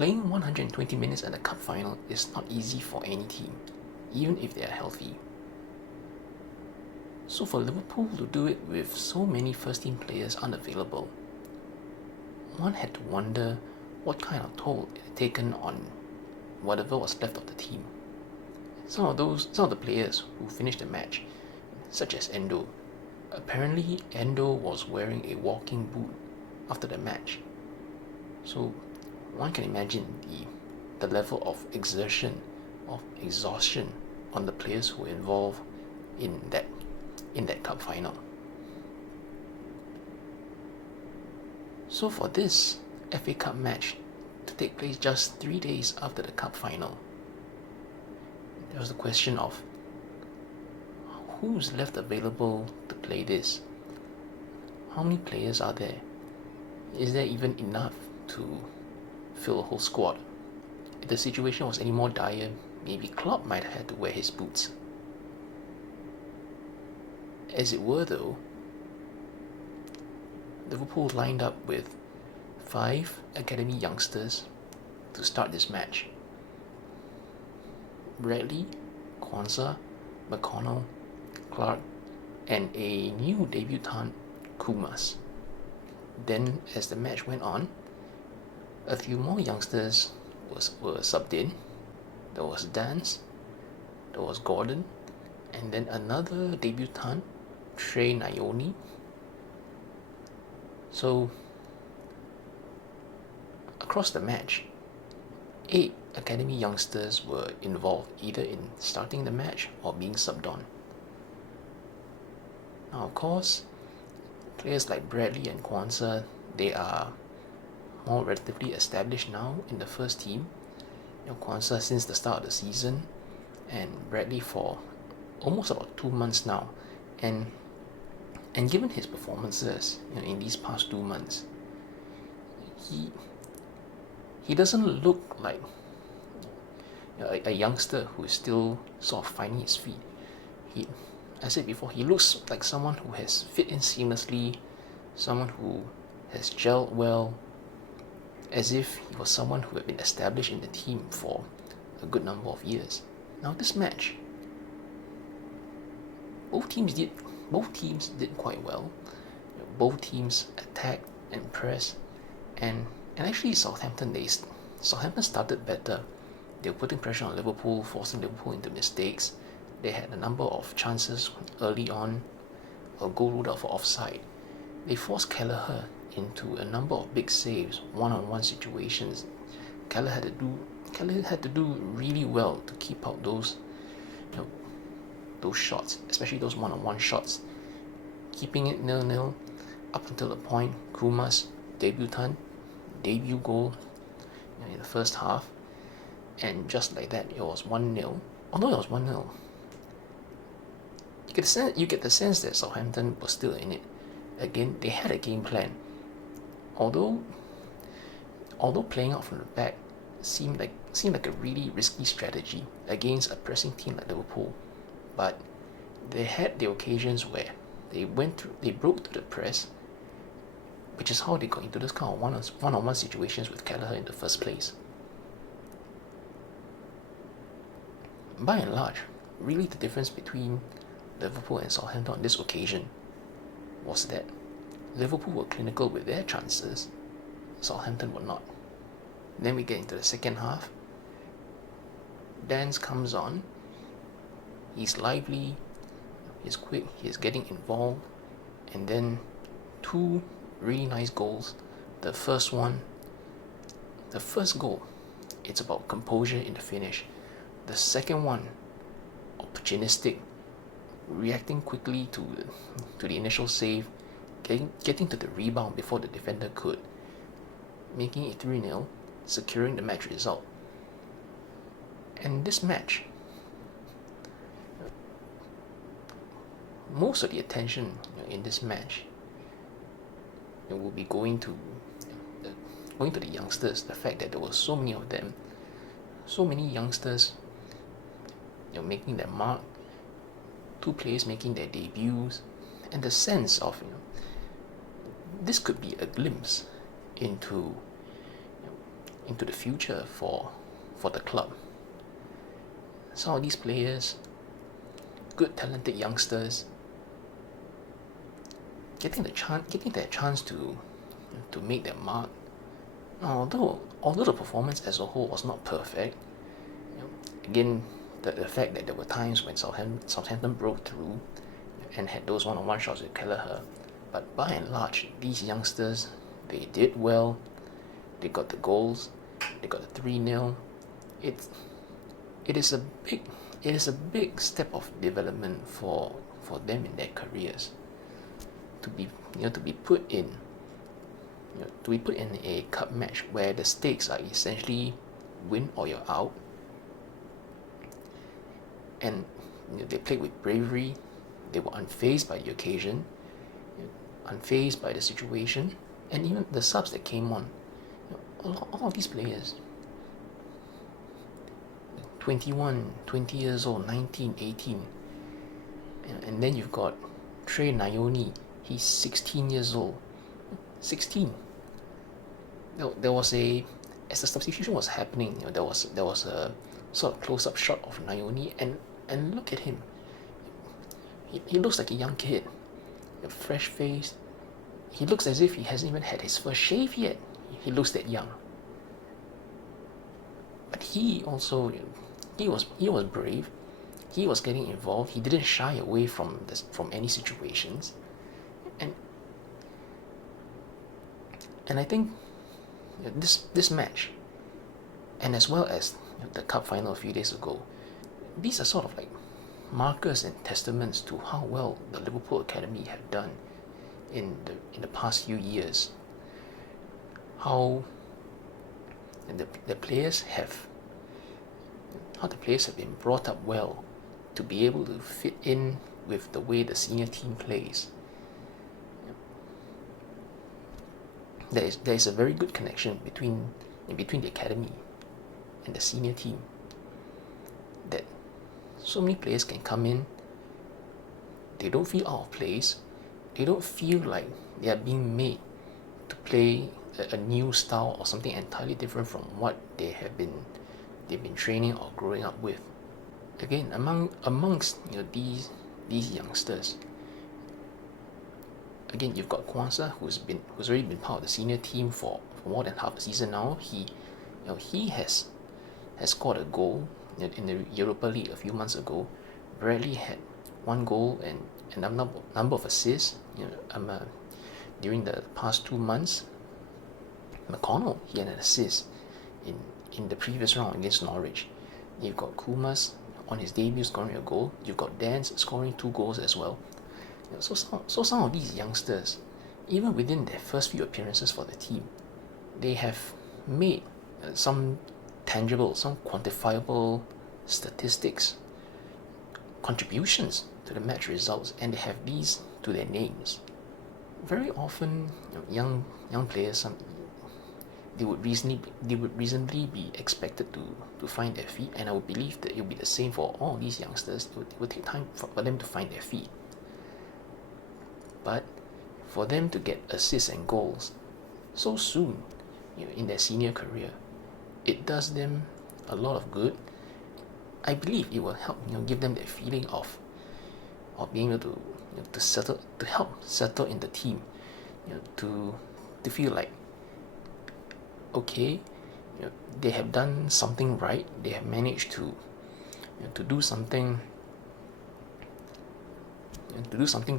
Playing 120 minutes at the cup final is not easy for any team, even if they are healthy. So for Liverpool to do it with so many first team players unavailable, one had to wonder what kind of toll it had taken on whatever was left of the team. Some of the players who finished the match, such as Endo. Apparently Endo was wearing a walking boot after the match. So one can imagine the level of exertion, of exhaustion on the players who were involved in that cup final. So for this FA Cup match to take place just 3 days after the cup final, there was the question of who's left available to play this? How many players are there? Is there even enough to fill a whole squad? If the situation was any more dire, maybe Klopp might have had to wear his boots. As it were though, Liverpool lined up with 5 academy youngsters to start this match. Bradley, Kwanzaa, McConnell, Clark, and a new debutant, Kumas. Then, as the match went on, a few more youngsters were subbed in. There was Dance, there was Gordon, and then another debutant, Trey Nayoni. So, across the match, 8 academy youngsters were involved either in starting the match or being subbed on. Now, of course, players like Bradley and Kwanzaa, they are more relatively established now in the first team. Kwanzaa since the start of the season, and Bradley for almost about 2 months now. And given his performances in these past 2 months, he doesn't look like a youngster who is still sort of finding his feet. I said before, he looks like someone who has fit in seamlessly, someone who has gelled well, as if he was someone who had been established in the team for a good number of years. Now this match, both teams did quite well. Both teams attacked and pressed, and actually Southampton started better. They were putting pressure on Liverpool, forcing Liverpool into mistakes. They had a number of chances early on, a goal ruled out for offside. They forced Kelleher into a number of big saves, one-on-one situations. Kelleher had to do really well to keep out those shots, especially those one-on-one shots. Keeping it 0-0 up until the point Kumas' debut goal in the first half, and just like that it was 1-0. Although it was 1-0, you get the sense that Southampton was still in it. Again, they had a game plan. Although playing out from the back seemed like a really risky strategy against a pressing team like Liverpool, but they had the occasions where they broke through the press, which is how they got into this kind of one-on-one situations with Kelleher in the first place. By and large, really the difference between Liverpool and Southampton on this occasion was that Liverpool were clinical with their chances, Southampton were not. Then we get into the second half. Dance comes on. He's lively, he's quick, he's getting involved, and then 2 really nice goals. The first goal, it's about composure in the finish. The second one, opportunistic, reacting quickly to the initial save, getting to the rebound before the defender could, making it 3-0, securing the match result. And this match, most of the attention in this match will be going to the youngsters. The fact that there were so many of them, so many youngsters making their mark, 2 players making their debuts, and the sense of this could be a glimpse into into the future for the club. Some of these players, good talented youngsters, getting their chance to make their mark. Although the performance as a whole was not perfect, again, the fact that there were times when Southampton broke through and had those one-on-one shots with Kelleher, but by and large, these youngsters, they did well. They got the goals. They got the 3-0. It is a big step of development for them in their careers to be put in a cup match where the stakes are essentially win or you're out, and they played with bravery. They were unfazed by the occasion, unfazed by the situation, and even the subs that came on. All of these players, 21, 20 years old, 19, 18, and then you've got Trey Nayoni. He's 16 years old. 16. There was as the substitution was happening, there was a sort of close-up shot of Nayoni, and look at him. He looks like a young kid, a fresh face. He looks as if he hasn't even had his first shave yet. He looks that young. But he also, he was brave. He was getting involved. He didn't shy away from any situations, and I think this match, and as well as the cup final a few days ago, these are sort of like markers and testaments to how well the Liverpool Academy have done in the past few years. How the players have been brought up well to be able to fit in with the way the senior team plays. There is a very good connection between the academy and the senior team, that so many players can come in, they don't feel out of place, they don't feel like they are being made to play a new style or something entirely different from what they've been training or growing up with. Again, amongst these youngsters, again, you've got Kwanzaa, who's already been part of the senior team for more than half a season now. He has scored a goal in the Europa League a few months ago. Bradley had one goal and a number of assists. During the past 2 months. McConnell, he had an assist in the previous round against Norwich. You've got Kumas on his debut scoring a goal. You've got Dance scoring 2 goals as well. So some of these youngsters, even within their first few appearances for the team, they have made some tangible, some quantifiable statistics, contributions to the match results, and they have these to their names. Very often, young players, they would reasonably be expected to find their feet, and I would believe that it will be the same for all these youngsters. It would take time for them to find their feet. But for them to get assists and goals so soon, in their senior career, it does them a lot of good. I believe it will help, give them that feeling of being able to help settle in the team, to feel like, okay, they have done something right. They have managed to do something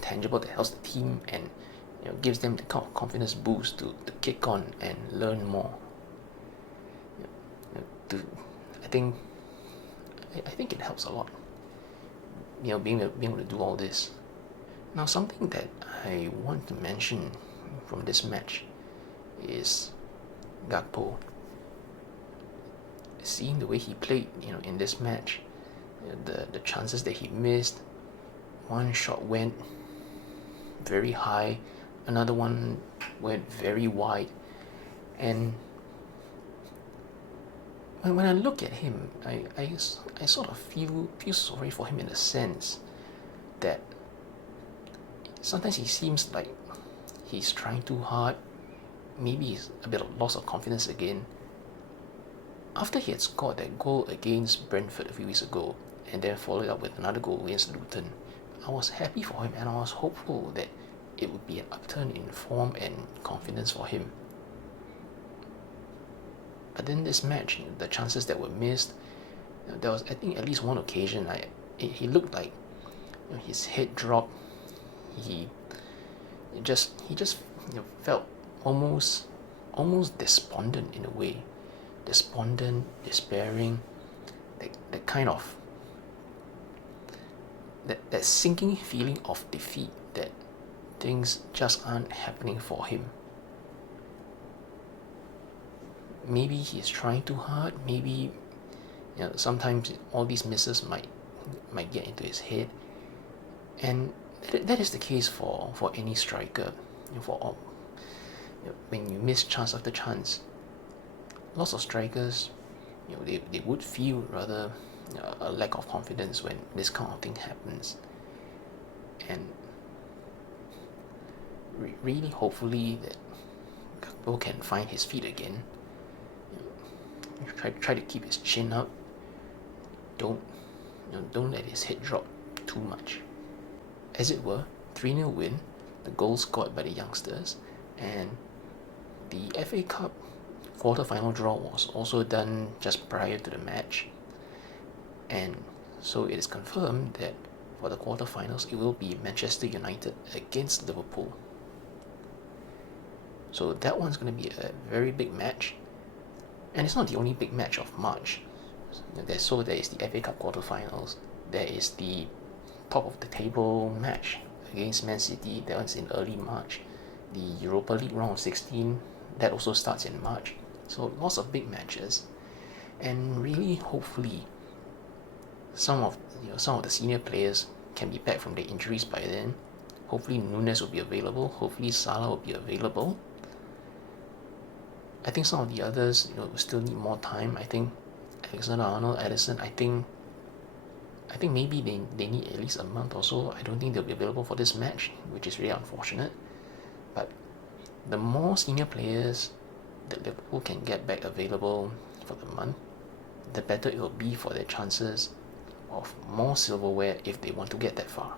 tangible that helps the team and gives them the kind of confidence boost to kick on and learn more. I think it helps a lot. Being able to do all this. Now, something that I want to mention from this match is Gakpo. Seeing the way he played, in this match, the chances that he missed. One shot went very high, another one went very wide, and when I look at him, I sort of feel sorry for him in a sense that sometimes he seems like he's trying too hard. Maybe he's a bit of loss of confidence again, after he had scored that goal against Brentford a few weeks ago, and then followed up with another goal against Luton, I was happy for him and I was hopeful that it would be an upturn in form and confidence for him. But then this match, the chances that were missed, there was, I think, at least one occasion he looked like his head dropped. He just felt almost despondent in a way, despondent, despairing, that kind of that sinking feeling of defeat, that things just aren't happening for him. Maybe he's trying too hard. Maybe sometimes all these misses might get into his head, and that is the case for any striker. When you miss chance after chance, lots of strikers, they would feel rather a lack of confidence when this kind of thing happens, and really hopefully that Gakpo can find his feet again. Try to keep his chin up. Don't let his head drop too much. As it were, 3-0 win, the goal scored by the youngsters, and the FA Cup quarter-final draw was also done just prior to the match, and so it is confirmed that for the quarter-finals it will be Manchester United against Liverpool. So that one's going to be a very big match, and it's not the only big match of March. There is the FA Cup quarter-finals, there is the top of the table match against Man City, that one's in early March, the Europa League round of 16, that also starts in March. So lots of big matches, and really hopefully some of the senior players can be back from their injuries by then. Hopefully Nunes will be available, hopefully Salah will be available. I think some of the others will still need more time. I think Alexander-Arnold, Ederson, I think maybe they need at least a month or so. I don't think they'll be available for this match, which is really unfortunate. But the more senior players that Liverpool can get back available for the month, the better it will be for their chances of more silverware if they want to get that far.